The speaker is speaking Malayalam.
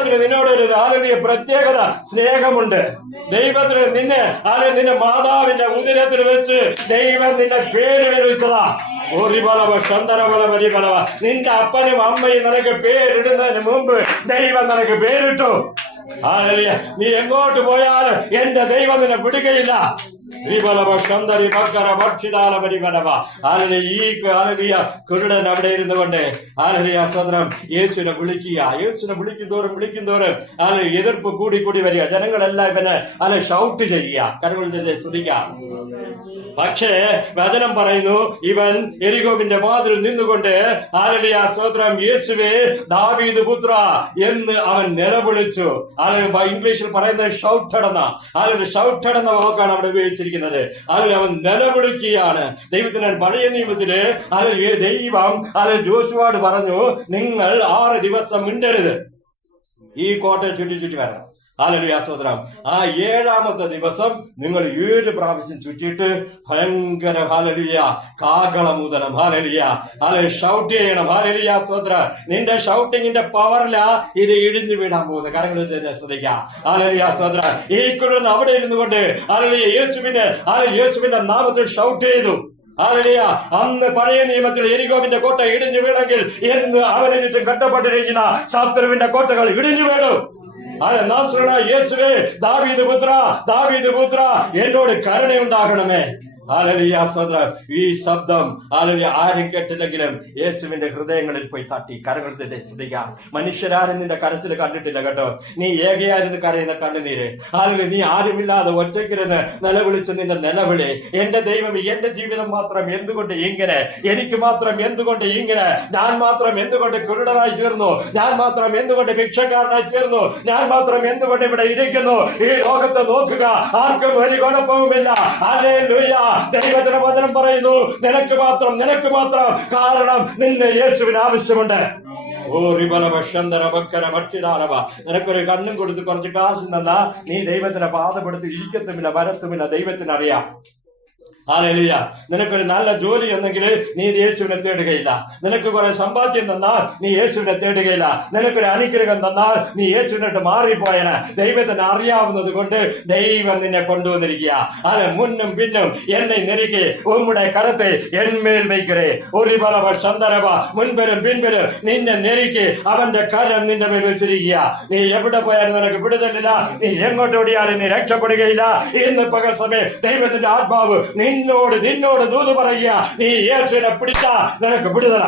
ദൈവത്തിന് നിന്നോടൊരു പ്രത്യേകത സ്നേഹമുണ്ട്. ദൈവത്തിന് നിന്റെ മാതാവിന്റെ ഉദരത്തിൽ വെച്ച് ദൈവം നിന്റെ പേര് വിളിച്ചതാ. നിന്റെ അപ്പനും അമ്മയും നിനക്ക് പേരിടുന്നതിന് മുമ്പ് ദൈവം നിനക്ക് പേരിട്ടു. നീ എങ്ങോട്ട് പോയാലും എന്റെ ദൈവം നിന്നെ വിടുകയില്ല. കുരുടൻ അവിടെ ഇരുന്നു കൊണ്ട് സ്വതന്ത്രം യേശുവിനെ വിളിക്കും തോറും എതിർപ്പ് കൂടി വരിക. ജനങ്ങളെല്ലാം ഇവനെ ഷൗട്ട് ചെയ്യുക, കരങ്ങളുടെ സ്തുതിക്കുക. പക്ഷേ വചനം പറയുന്നു, ഇവൻ എരിഹോവിന്റെ വാതിൽ നിന്നുകൊണ്ട് സ്തോത്രം യേശുവേ ദാവീദ് പുത്ര എന്ന് അവൻ നിലവിളിച്ചു. ഇംഗ്ലീഷിൽ പറയുന്നത് ഷൗട്ടഡ് എന്ന വാക്കാണ് അവിടെ ഉപയോഗിച്ചിരിക്കുന്നത്. അവൻ നിലവിളിക്കുകയാണ്. ദൈവത്തിന് പഴയ നിയമത്തില് ദൈവം ജോഷുവോട് പറഞ്ഞു, നിങ്ങൾ 6 ദിവസം മിണ്ടരുത്, ഈ കോട്ടയെ ചുറ്റി വരണം. സ്തോത്രം. ആ 7ാമത്തെ ദിവസം നിങ്ങൾ 7 പ്രാവശ്യം ചുറ്റിയിട്ട് ഭയങ്കര കാകളമുദനം ഷൗട്ട് ചെയ്യണം. സ്തോത്രം. നിന്റെ ഷൗട്ടിങ്ങിന്റെ പവറിലാ ഇത് ഇടിഞ്ഞു വീടാൻ പോകുന്നത്. കരങ്ങളിൽ ശ്രദ്ധിക്കാം. സ്തോത്രം. ഈ കുരുന്ന് അവിടെ ഇരുന്നു കൊണ്ട് യേശുവിന്റെ നാമത്തിൽ ഷൗട്ട് ചെയ്തു. അന്ന് പഴയ നിയമത്തിൽ എരിഹോവിന്റെ കോട്ട ഇടിഞ്ഞു വീണെങ്കിൽ എന്ന് അവനെ ചുറ്റും കെട്ടപ്പെട്ടിരിക്കുന്ന ശത്രുവിന്റെ കോട്ടകൾ ഇടിഞ്ഞു വീടും. യേശുവേ ദാവീദ് പുത്ര എന്നോട് കരുണയുണ്ടാകണമേ. ഈ ശബ്ദം ആരും കേട്ടില്ലെങ്കിലും യേശുവിന്റെ ഹൃദയങ്ങളിൽ പോയി തട്ടി. കരങ്ങളുടെ ശ്രദ്ധിക്കാം. മനുഷ്യരാരും നിന്റെ കരച്ചിൽ കണ്ടിട്ടില്ല കേട്ടോ. നീ ഏകയായിരുന്നു കരയുന്ന കണ്ണുനീര്. നീ ആരുമില്ലാതെ ഒറ്റയ്ക്കിരുന്ന് നിലവിളിച്ച് നിന്റെ നിലവിളി. എന്റെ ദൈവം, എന്റെ ജീവിതം മാത്രം എന്തുകൊണ്ട് ഇങ്ങനെ, എനിക്ക് മാത്രം എന്തുകൊണ്ട് ഇങ്ങനെ, ഞാൻ മാത്രം എന്തുകൊണ്ട് കുരുടനായി തീർന്നു, ഞാൻ മാത്രം എന്തുകൊണ്ട് ഭിക്ഷക്കാരനായി തീർന്നു, ഞാൻ മാത്രം എന്തുകൊണ്ട് ഇവിടെ ഇരിക്കുന്നു. ഈ ലോകത്തെ നോക്കുക, ആർക്കും ഒരു കുഴപ്പവുമില്ല. ഹല്ലേലൂയ. ദൈവത്തിന്റെ വചനം പറയുന്നു, നിനക്ക് മാത്രം കാരണം നിന്നെ യേശുവിന് ആവശ്യമുണ്ട്. നിനക്കൊരു കണ്ണും കൊടുത്ത് കുറച്ച് കാശ് തന്നാ നീ ദൈവത്തിന്റെ പാതപ്പെടുത്തി ഇരിക്കത്തുമില്ല, വരത്തുമില്ല. ദൈവത്തിനറിയാം. നിനക്കൊരു നല്ല ജോലി എന്നെങ്കിൽ നീ യേശുവിനെ തേടുകയില്ല. നിനക്ക് കുറെ സമ്പാദ്യം തന്നാൽ നീ യേശുവിനെ തേടുകയില്ല. നിനക്കൊരു അനുഗ്രഹം തന്നാൽ നീ യേശുവിനിട്ട് മാറിപ്പോയന്. ദൈവത്തിന് അറിയാവുന്നത് കൊണ്ട് ദൈവം നിന്നെ കൊണ്ടുവന്നിരിക്കുക. മുന്നും പിന്നും എന്നെ നെരുക്കി ഉമ്മുടെ കരത്തെ എന്മേൽ വയ്ക്കരേ. ഒരു ബലവ ചന്ദരവ മുൻപിലും പിൻപിലും നിന്നെ നെരുക്കി അവന്റെ കരം നിന്റെ മേൽ വെച്ചിരിക്കുക. നീ എവിടെ പോയാലും നിനക്ക് വിടുതലില്ല. നീ എങ്ങോട്ടോടിയാലും നീ രക്ഷപ്പെടുകയില്ല. ഇന്ന് പകൽ സമയം ദൈവത്തിന്റെ ആത്മാവ് നിന്നോട് ദൂത് പറയുക, നീ യേശുവിനെ പിടിച്ചാ നിനക്ക് വിടുതല.